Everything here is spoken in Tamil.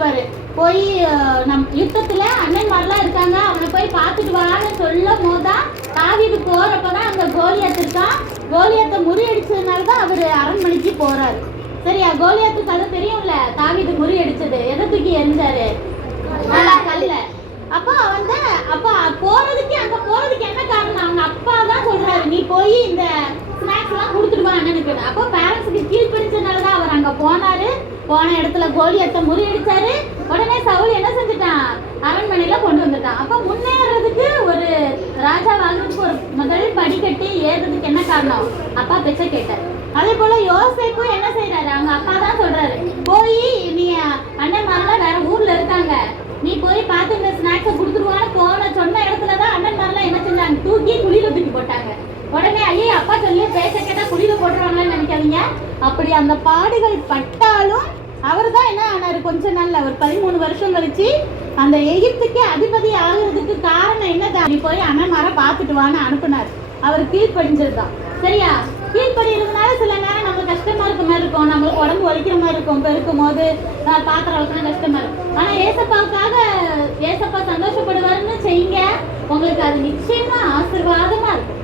சொல்லுவாரு, போய் யுத்தத்துல அண்ணன் மாதிரிலாம் இருக்காங்க, அவனை போய் பார்த்துட்டு வான்னு சொல்லும் போதுதான் தாவீது போறப்பதான் அங்க கோலியாத் இருக்கான். கோலியாத்தை முறியடிச்சதுனால தான் அவரு அரண்மனைக்கு போறாரு. சரியா? கோலியாத்து கதை தெரியும்ல, தாவீது முறியடிச்சது எதை தூக்கி எரிஞ்சாரு? கல்ல. அப்போ போறதுக்கு அங்க போறதுக்கு என்ன காரணம்? அவங்க அப்பா தான் சொல்றாரு, நீ போய் இந்த ஸ்நாக்ஸ் எல்லாம் கொடுத்துடுவா அண்ணனுக்கு. அப்போ பேரண்ட்ஸுக்கு கீழ்படிச்சதுனாலதான் அவர் அங்க போனாரு. போன இடத்துல கோலியாத்தை முறியடிச்சாரு. உடனே சவுல் என்ன செஞ்சுட்டான்? அரண்மனையில கொண்டு வந்துட்டான். அப்ப முன்னேறதுக்கு ஒரு ராஜா வாழ்றதுக்கு ஒரு முதல் படிக்கட்டி ஏறதுக்கு என்ன காரணம்? அப்பா பேச்ச கேட்டார். அதே போல யோசேப்பும் என்ன செய்யறாரு? அவங்க அப்பா தான் சொல்றாரு, போய் நீ அண்ணன் மாதிரிலாம் வேற ஊர்ல இருக்காங்க, நீ போய் பார்த்து இந்த ஸ்நாக்ஸை கொடுத்துருவான்னு சொன்ன இடத்துலதான் அண்ணன் மாதிரிலாம் என்ன செஞ்சாங்க? தூக்கி குழியில தூக்கி போட்டாங்க. உடனே ஐயே அப்பா சொல்லி பேச கேட்டா குழியில போட்டுருவாங்கன்னு நினைக்காதீங்க. அப்படி அந்த பாடுகள் பட்டாலும் அவர் தான் என்ன ஆனாரு? கொஞ்ச நாள்ல ஒரு 13 வருஷம் கழிச்சு அந்த எகிப்துக்கு அதிபதி ஆகுறதுக்கு காரணம் என்னதான்? நீ போய் அண்ணன் மார பார்த்துட்டு வான்னு அனுப்புனார். அவர் கீழ்ப்படிஞ்சிருந்தான். சரியா? கீழ்ப்படிறதுனால சில நேரம் நம்மளுக்கு கஷ்டமா இருக்க மாதிரி இருக்கும், நம்மளுக்கு உடம்பு வலிக்கிற மாதிரி இருக்கும், பெருக்கும் போது பாத்திரம் வளர்க்கணும் கஷ்டமா இருக்கும். ஆனா ஏசப்பாவுக்காக ஏசப்பா சந்தோஷப்படுவாருன்னு செய்யுங்க, உங்களுக்கு அது நிச்சயமா ஆசீர்வாதமா இருக்கும்.